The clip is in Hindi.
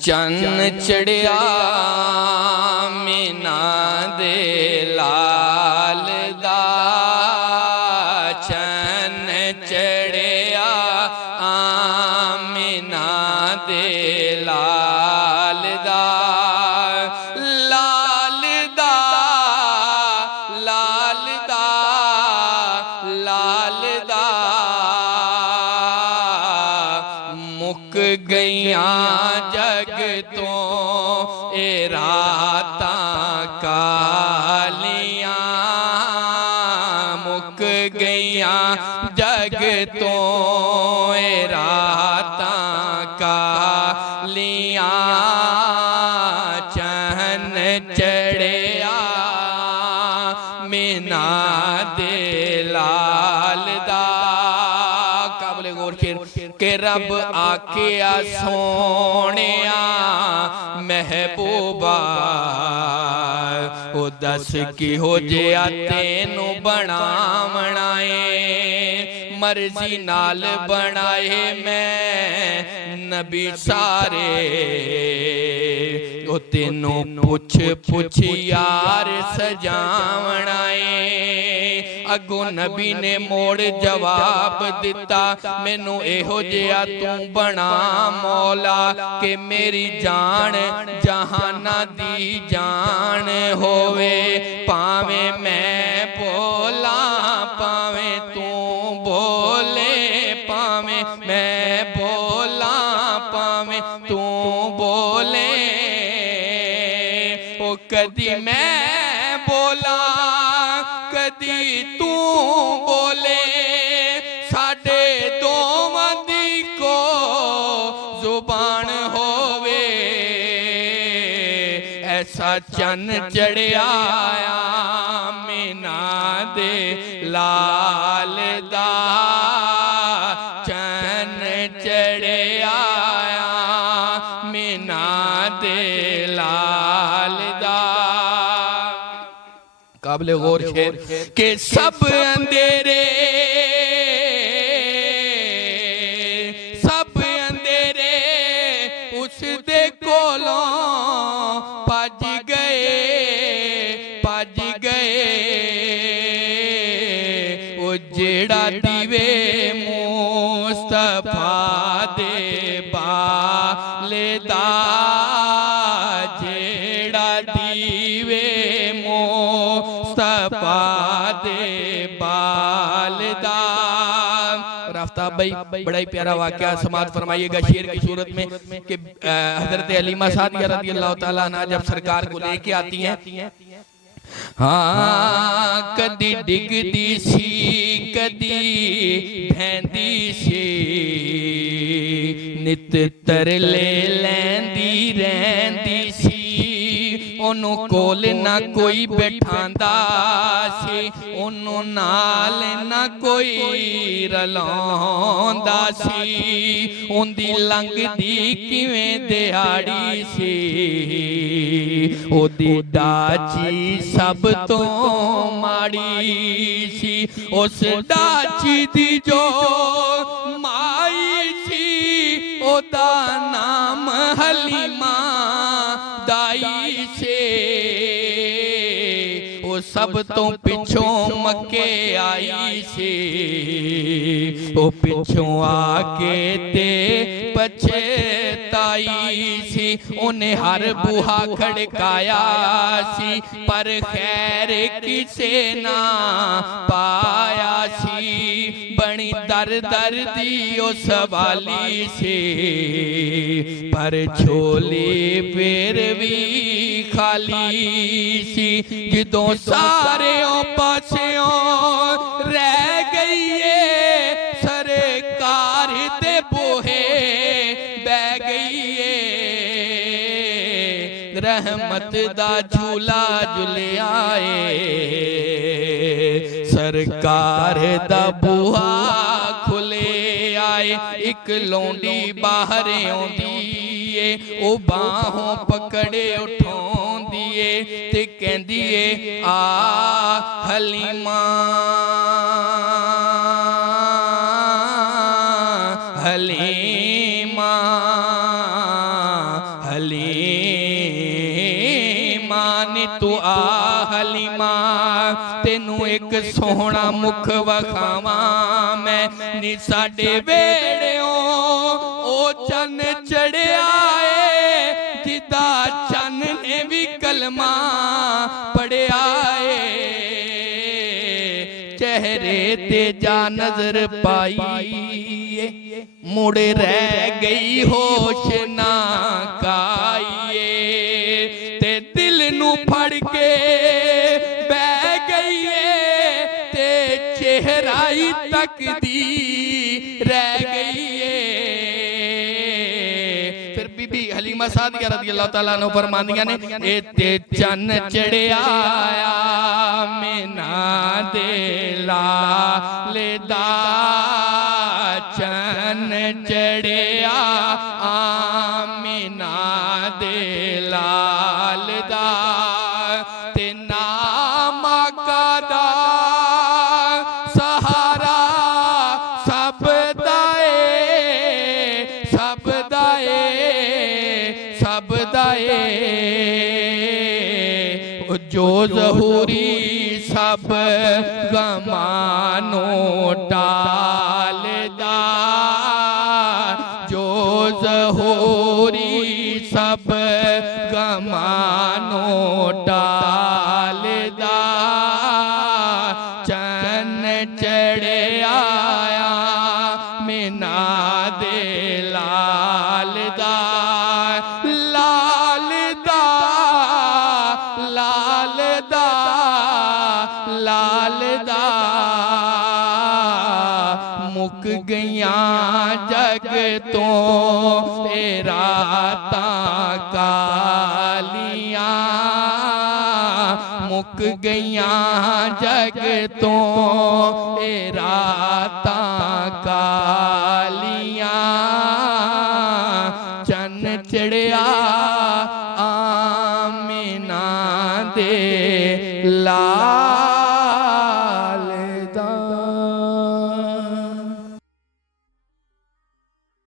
चन्न चढ़िया मीना दे लाल दा, चन्न चढ़िया मीना दे लाल दा, लाल दा लाल दा लाल दा। मुक गईयां जग तो ए रातां कालियां, मुक गईयां जग तो ए रातां कालियां। चन्न चढ़िया मीना दे लाल दा। काबले गौर के रब आखिया सोनिया महबूबा, ओ दस किहो जिहा तेनू बनावना है, मर्जी नाल बनाए मैं नबी सारे। ओ तेनू पुछ पुछ यार सजावना है। अगों नबी ने मोड़ जवाब दिता, मैनू एहो जिहा तू बना मौला कि मेरी जान जहाना दी जान होवे। पावे मैं बोला पावे तू बोले, पावे मैं बोला पावे तू बोले। ओ कदी मैं बोला कदी तू बोले, साडे दोवां दी को जुबान होवे। ऐसा चन्न चढ़िया मीना दे लाल दा, चन्न चढ़िया मीना दे लाल दा। काबिले गौर शेर के सब अंधेरे सब अंधेरे उस दे कोलों भज गए। ओ जेड़ा दीवे मुस्तफा दे बाले दा, जेड़ा दीवे मुस्तफा दे बाल दा। आफ्ताब भाई बड़ा ही प्यारा वाकया समात फरमाइएगा शेर की सूरत में कि हजरत हलीमा सादिया रज़ियल्लाहु ताला अन्हा जब सरकार को लेके आती हैं, हाँ कदी डिगदी सी कदी भैंदी सी, नित तरले लैंदी रहंदी सी। ओनू कोल ना कोई बैठांदा सी, ओनू नाल ना कोई रलांदा सी। उंदी लंघदी किवें दिहाड़ी सी, ओदी डाची सब तो माड़ी सी। उस डाची दी जो माई सी, ओदा नाम हलीमा दाई से। ओ सब तो पिछों मक्के आई सी, ओ पिछों आके ते पछताई सी। उन्हें हर बूहा खड़काया सी, पर खैर किसे ना पाया सी। बनी दर दर दी ओ सवाली सी, पर छोली फिर भी खाली सी। जिदों सारे पासियों रह गई है, सरकार दे बोहे बह गई है। रहमत दा झूला झुलिया है, सरकार दा बूहा खुले आए। एक लौंडी बाहर आउंदी ए, ओ बाहों पकड़े उठाउंदी ए ते कहंदी ए आ हलीमा हलीमा हलीमा नी तू आ हलीमा तेनू एक सोहना मुख वखावा मैं नी साडे वेड़ियों ओ चन चढ़िया है जिदा चन ने भी कलमा पढ़िया है चेहरे ते जा नजर पाई मुड़े रह गई होश ना काइए ते दिल नू फड़ के बह गई ते चेहराई तक दी रह गई फिर बीबी हलीमा सादिया रज़ियल्लाहु तआला अन्हा फरमांदियां ने ए ते चन चढ़िया मीना दे लालदा चन चढ़िया आमीना दे लालदा ते नाम का सहारा सब दाए जो ज़हूरी सब गमानो टालदा जो ज़हूरी सब गमानो टालदा चन चढ़िया मीना दे लालदा लालदा मुक गया जग तो तेरा कालियां मुक गया जग तो तेरा कालियां चन चढ़िया आमीना दे ला